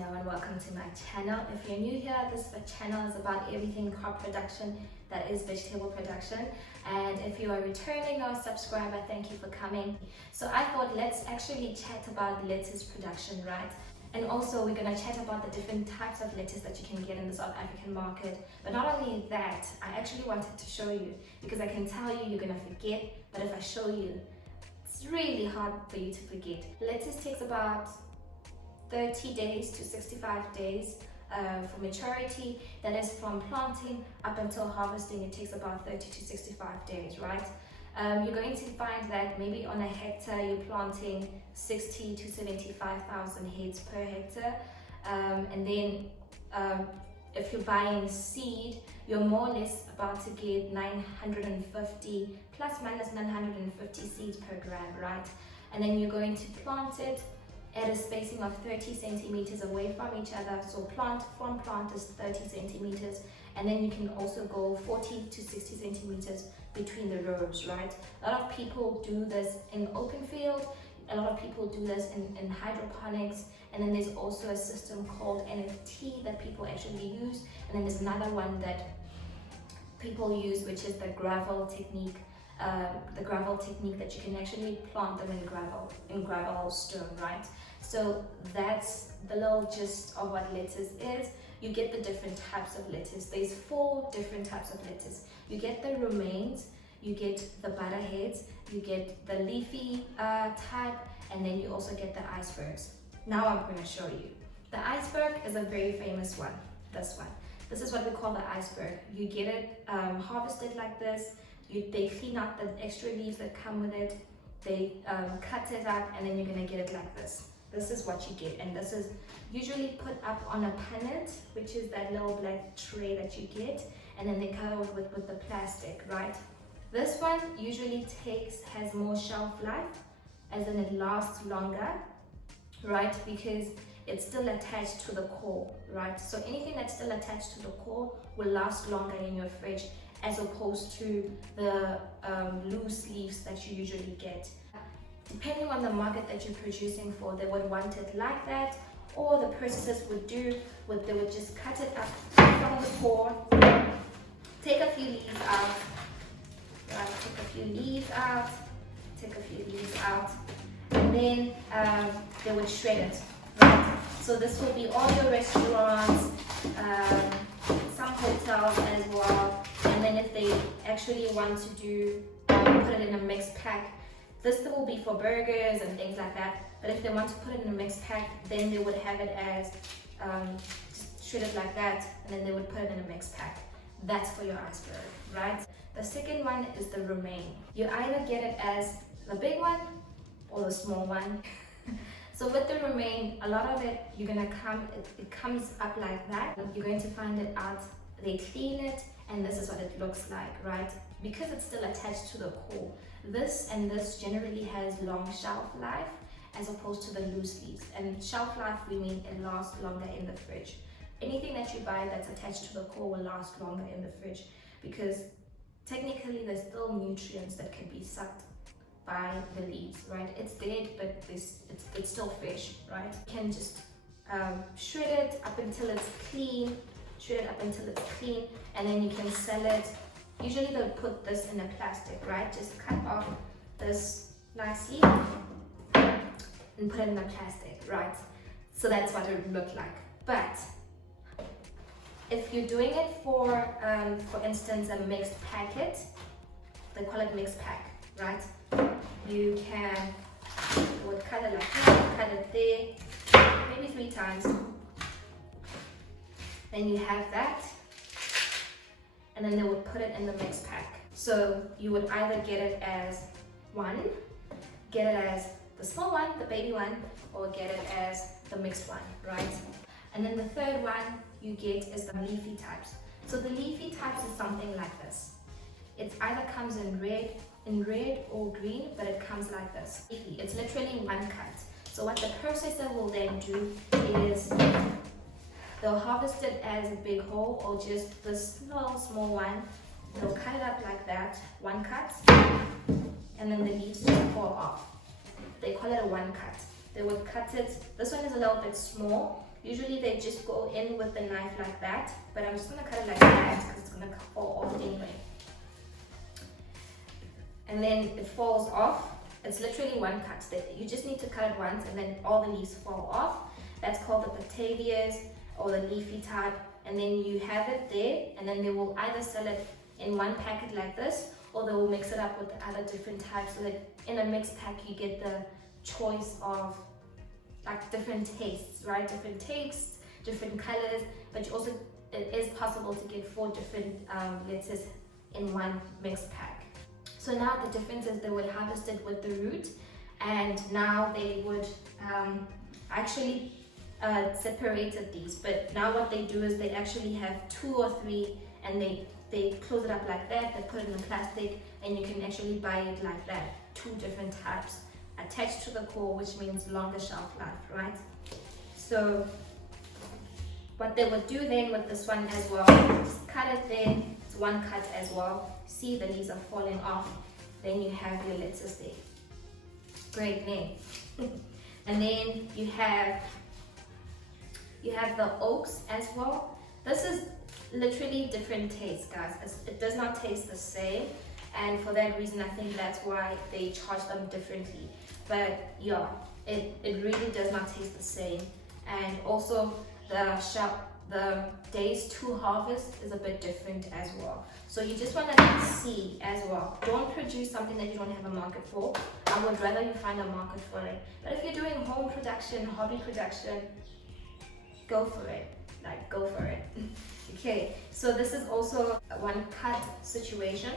and welcome to my channel. If you're new here, this channel is about everything crop production, that is vegetable production. And if you are returning or a subscriber, thank you for coming. So I thought let's actually chat about lettuce production, right? And also we're going to chat about the different types of lettuce that you can get in the South African market. But not only that, I actually wanted to show you, because I can tell you you're going to forget, but if I show you, it's really hard for you to forget. Lettuce takes about 30 days to 65 days for maturity. That is from planting up until harvesting. It takes about 30 to 65 days, right? You're going to find that maybe on a hectare you're planting 60 to 75,000 heads per hectare, and then if you're buying seed, you're more or less about to get 950 plus minus 950 seeds per gram, right? And then you're going to plant it at a spacing of 30 centimeters away from each other. So plant from plant is 30 centimeters, and then you can also go 40 to 60 centimeters between the rows, right? A lot of people do this in open field, a lot of people do this in hydroponics, and then there's also a system called NFT that people actually use, and then there's another one that people use, which is the gravel technique. That you can actually plant them in gravel stone, right? So that's the little gist of what lettuce is. You get the different types of lettuce. There's 4 different types of lettuce. You get the romaines, you get the butterheads, you get the leafy type, and then you also get the icebergs. Now I'm going to show you. The iceberg is a very famous one, this one. This is what we call the iceberg. You get it harvested like this. They clean out the extra leaves that come with it, they cut it up, and then you're going to get it like this. This is what you get, and this is usually put up on a punnet, which is that little black tray that you get, and then they cover it with the plastic, right? This one usually has more shelf life, as in it lasts longer, right? Because it's still attached to the core, right? So anything that's still attached to the core will last longer in your fridge, as opposed to the loose leaves that you usually get. Depending on the market that you're producing for, they would want it like that, or the processors they would just cut it up from the core, take a few leaves out, right? Take a few leaves out, and then they would shred it, right? So this will be all your restaurants, some hotels as well. And then if they actually want to do put it in a mixed pack, this will be for burgers and things like that. But if they want to put it in a mixed pack, then they would have it as just shred it like that, and then they would put it in a mixed pack. That's for your iceberg, right? The second one is the romaine. You either get it as the big one or the small one. So with the romaine, a lot of it, it comes up like that. You're going to find it out, they clean it, and this is what it looks like, right? Because it's still attached to the core. This generally has long shelf life as opposed to the loose leaves. And shelf life, we mean it lasts longer in the fridge. Anything that you buy that's attached to the core will last longer in the fridge, because technically there's still nutrients that can be sucked by the leaves, right? It's dead, but it's still fresh, right? You can just shred it up until it's clean, and then you can sell it. Usually they'll put this in a plastic, right? Just cut off this nicely and put it in a plastic, right? So that's what it would look like. But if you're doing it for instance, a mixed packet, they call it mixed pack, right? You would cut it like this, cut it there, maybe 3 times. Then you have that, and then they would put it in the mixed pack. So you would either get it as the small one, the baby one, or get it as the mixed one, right? And then the third one you get is the leafy types. So the leafy types is something like this. It either comes in red or green, but it comes like this. It's literally one cut. So what the processor will then do is they'll harvest it as a big whole or just this little small one. They'll cut it up like that, one cut, and then the leaves just fall off. They call it a one cut. They would cut it, this one is a little bit small, Usually they just go in with the knife like that, but I'm just going to cut it like that because it's going to fall off anyway. And then it falls off. It's literally one cut. You just need to cut it once and then all the leaves fall off. That's called the Batavias or the Leafy type. And then you have it there, and then they will either sell it in one packet like this, or they will mix it up with the other different types, so that in a mixed pack you get the choice of like different tastes, right? Different tastes, different colors, but you also, it is possible to get 4 different lettuce in one mixed pack. So now the difference is they would harvest it with the root, and now they would actually separated these, but now what they do is they actually have 2 or 3, and they close it up like that, they put it in the plastic, and you can actually buy it like that, 2 different types attached to the core, which means longer shelf life, right? So what they would do then with this one as well, just cut it there, it's one cut as well, see the leaves are falling off, then you have your lettuce there. Great name. And then you have the oaks as well. This is literally different taste, guys. It does not taste the same, and for that reason I think that's why they charge them differently. But yeah, it really does not taste the same, and also the days to harvest is a bit different as well. So you just want to see as well. Don't produce something that you don't have a market for. I would rather you find a market for it. But if you're doing home production, hobby production, go for it. Like, go for it. Okay, so this is also a one cut situation.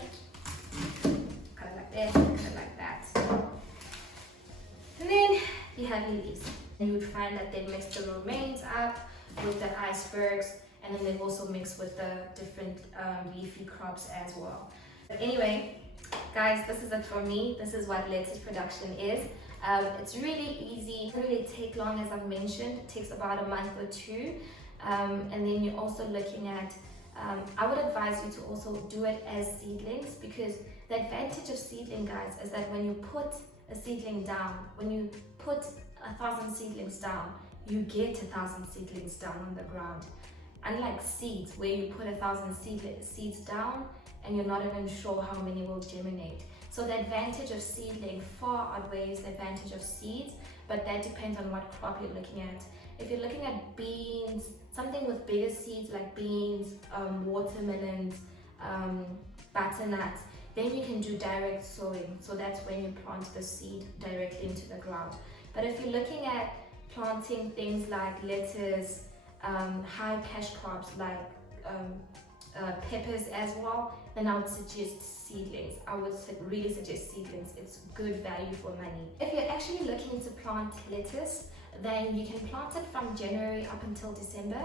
Cut it like this, cut it like that. And then you have your leaves. And you would find that they mix the romaines up with the icebergs, and then they also mix with the different leafy crops as well. But anyway, guys, this is it for me. This is what lettuce production is. It's really easy. It doesn't really take long, as I've mentioned. It takes about a month or 2. And then you're also looking at, I would advise you to also do it as seedlings, because the advantage of seedling, guys, is that when you put a seedling down, when you put 1,000 seedlings down, you get 1,000 seedlings down on the ground. Unlike seeds, where you put 1,000 seeds down and you're not even sure how many will germinate. So the advantage of seedling far outweighs the advantage of seeds, but that depends on what crop you're looking at. If you're looking at beans, something with bigger seeds like beans, watermelons, butternuts, then you can do direct sowing. So that's when you plant the seed directly into the ground. But if you're looking at planting things like lettuce, high cash crops like peppers as well, then I would suggest seedlings. I would really suggest seedlings. It's good value for money. If you're actually looking to plant lettuce, then you can plant it from January up until December,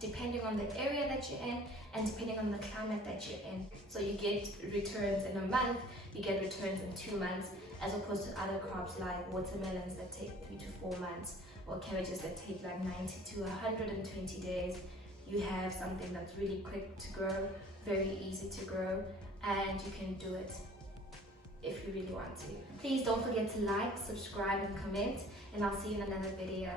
depending on the area that you're in and depending on the climate that you're in. So you get returns in a month, you get returns in 2 months, as opposed to other crops like watermelons that take 3 to 4 months, or cabbages that take like 90 to 120 days. You have something that's really quick to grow, very easy to grow, and you can do it if you really want to. Please don't forget to like, subscribe, and comment, and I'll see you in another video.